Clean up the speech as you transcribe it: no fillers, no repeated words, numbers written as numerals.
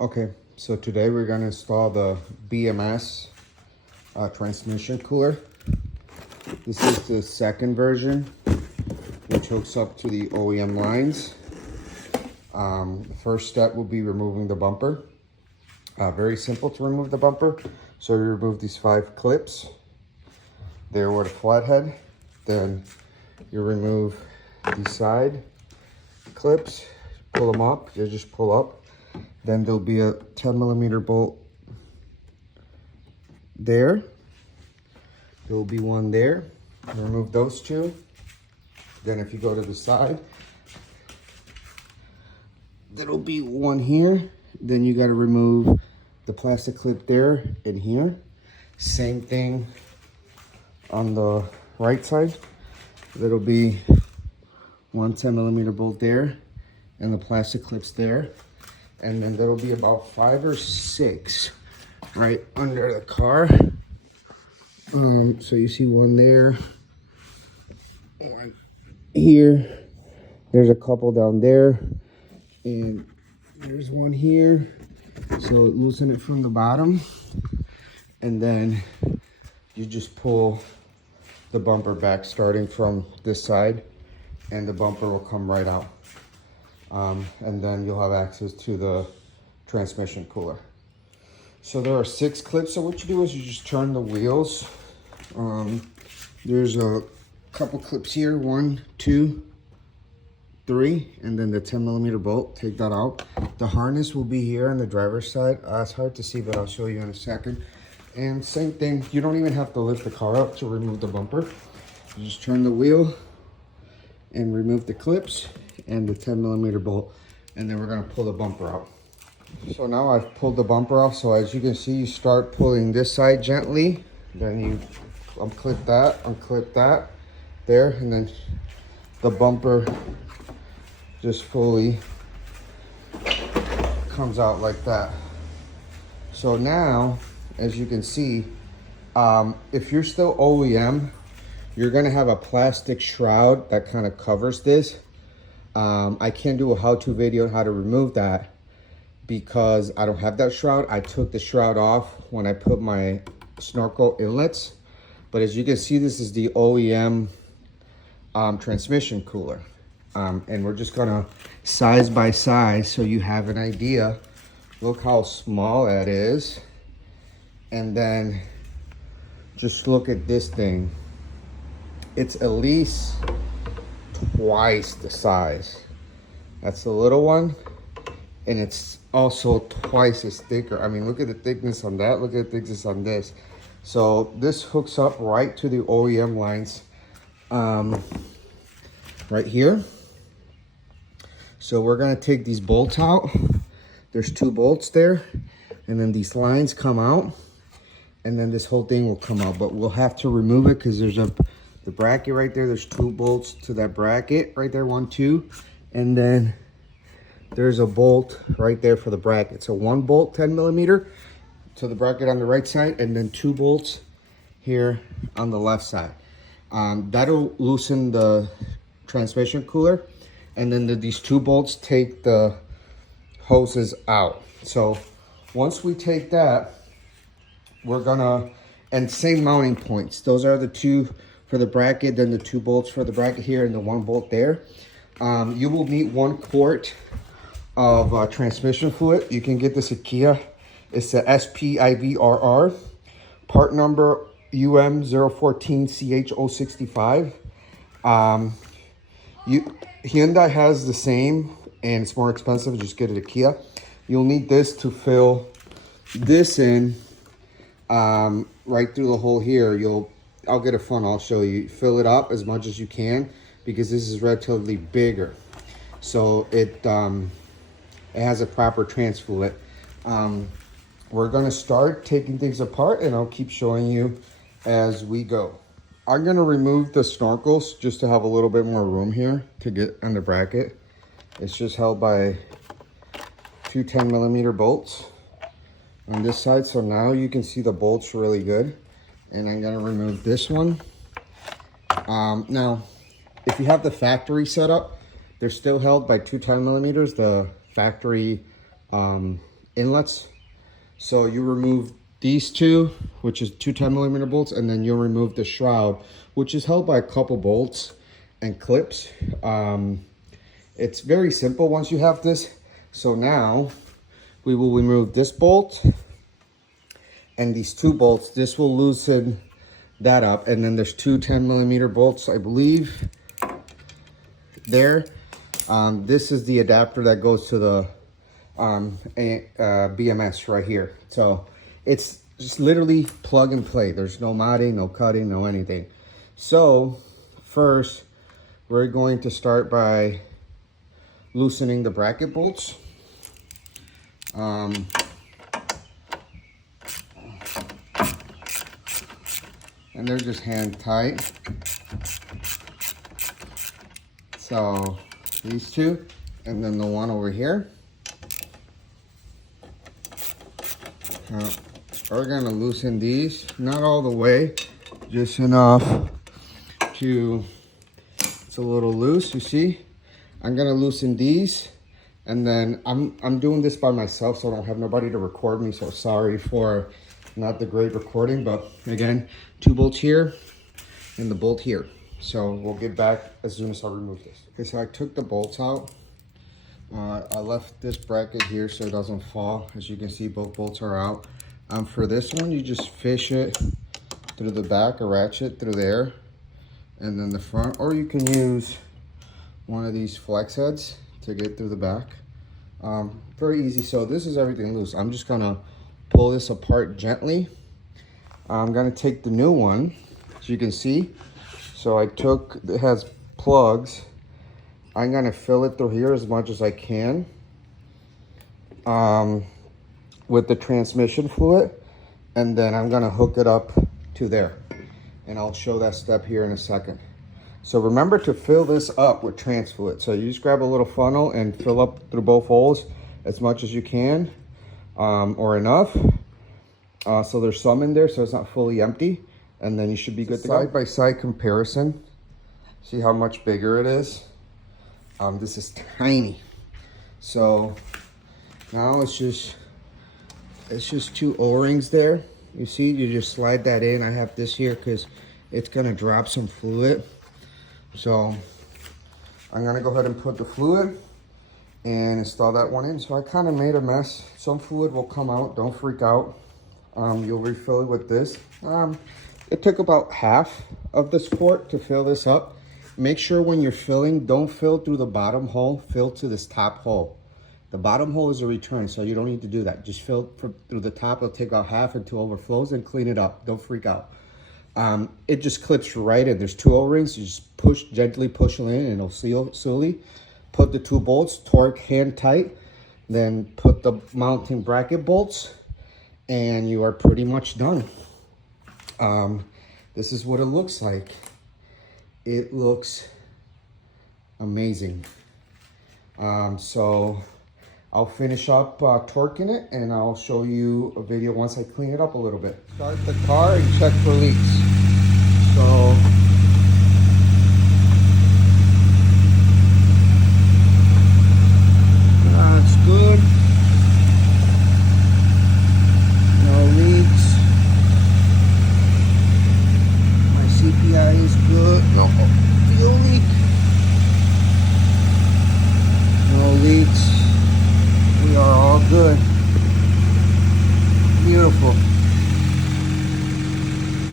Okay, so today we're going to install the BMS transmission cooler. This is the second version, which hooks up to the OEM lines. The first step will be removing the bumper. Very simple to remove the bumper. So you remove these 5 clips. There with a flathead. Then you remove these side clips, pull them up, you just pull up. Then there'll be a 10mm bolt there. There'll be one there. Remove those 2. Then if you go to the side, there'll be one here. Then you got to remove the plastic clip there and here. Same thing on the right side. There'll be one 10mm bolt there and the plastic clips there. And then there'll be about 5 or 6 right under the car. So you see one there, one here, there's a couple down there, and there's one here. So loosen it from the bottom, and then you just pull the bumper back starting from this side, and the bumper will come right out. And then you'll have access to the transmission cooler. So there are 6 clips. So what you do is you just turn the wheels. There's a couple clips here, 1, 2, 3, and then the 10mm bolt. Take that out. The harness will be here on the driver's side. It's hard to see, but I'll show you in a second. And same thing, you don't even have to lift the car up to remove the bumper. You just turn the wheel and remove the clips and the 10mm bolt, and then we're going to pull the bumper out. So now I've pulled the bumper off. So as you can see, you start pulling this side gently, then you unclip that there, and then the bumper just fully comes out like that. So now, as you can see, if you're still OEM, you're going to have a plastic shroud that kind of covers this. I can't do a how-to video on how to remove that because I don't have that shroud. I took the shroud off when I put my snorkel inlets. But as you can see, this is the OEM transmission cooler. And we're just gonna size by size so you have an idea. Look how small that is. And then just look at this thing. It's at least twice the size. That's the little one, and it's also twice as thicker. I mean, look at the thickness on that, look at the thickness on this. So this hooks up right to the OEM lines right here. So we're gonna take these bolts out. There's 2 bolts there, and then these lines come out, and then this whole thing will come out, but we'll have to remove it because there's the bracket right there. There's 2 bolts to that bracket right there, 1, 2, and then there's a bolt right there for the bracket. So 1 bolt 10mm to the bracket on the right side, and then 2 bolts here on the left side. That'll loosen the transmission cooler, and then these 2 bolts take the hoses out. So once we take that, we're gonna, and same mounting points. Those are the 2 for the bracket, then the 2 bolts for the bracket here, and the 1 bolt there. You will need 1 quart of transmission fluid. You can get this at Kia. It's the SPIVRR, part number UM014CH065. Hyundai has the same, and it's more expensive. Just get it at Kia. You'll need this to fill this in right through the hole here. I'll get a funnel, I'll show you. Fill it up as much as you can because this is relatively bigger. So it has a proper trans fluid. We're gonna start taking things apart, and I'll keep showing you as we go. I'm gonna remove the snorkels just to have a little bit more room here to get on the bracket. It's just held by 2 10mm bolts on this side. So now you can see the bolts really good. And I'm gonna remove this one. Now, if you have the factory setup, they're still held by 2 10mm. The factory inlets. So you remove these two, which is two 10mm bolts, and then you'll remove the shroud, which is held by a couple bolts and clips. It's very simple once you have this. So now we will remove this bolt and these two bolts. This will loosen that up, and then there's two 10mm bolts, I believe, there. This is the adapter that goes to the BMS right here. So it's just literally plug and play. There's no modding, no cutting, no anything. So first we're going to start by loosening the bracket bolts. And they're just hand tight. So these two, and then the one over here. We're gonna loosen these, not all the way, just enough to, it's a little loose, you see? I'm gonna loosen these, and then I'm doing this by myself, so I don't have nobody to record me, so sorry for not the great recording, but again, two bolts here and the bolt here. So we'll get back as soon as I remove this. Okay, so I took the bolts out. I left this bracket here so it doesn't fall. As you can see, both bolts are out. For this one, you just fish it through the back or ratchet through there, and then the front, or you can use one of these flex heads to get through the back. Very easy. So this is everything loose. I'm just gonna pull this apart gently. I'm gonna take the new one, as you can see. So it has plugs. I'm gonna fill it through here as much as I can with the transmission fluid, and then I'm gonna hook it up to there. And I'll show that step here in a second. So remember to fill this up with trans fluid. So you just grab a little funnel and fill up through both holes as much as you can, or enough. So there's some in there, so it's not fully empty, and then you should be good to go. Side by side comparison. See how much bigger it is? This is tiny. So now it's just two O-rings there. You see, you just slide that in. I have this here because it's gonna drop some fluid. So I'm gonna go ahead and put the fluid and install that one in. So I kind of made a mess. Some fluid will come out, don't freak out. You'll refill it with this. It took about half of this quart to fill this up. Make sure when you're filling, don't fill through the bottom hole, fill to this top hole. The bottom hole is a return, so you don't need to do that. Just fill through the top. It'll take out half until it overflows, and clean it up. Don't freak out. It just clips right in. There's two O-rings. You just gently push it in, and it'll seal slowly. Put the two bolts, torque hand tight. Then put the mounting bracket bolts, and you are pretty much done. This is what it looks like. It looks amazing. So I'll finish up torquing it, and I'll show you a video once I clean it up a little bit. Start the car and check for leaks. So it's good. No leaks. My CPI is good. No fuel leak. No leaks. We are all good. Beautiful.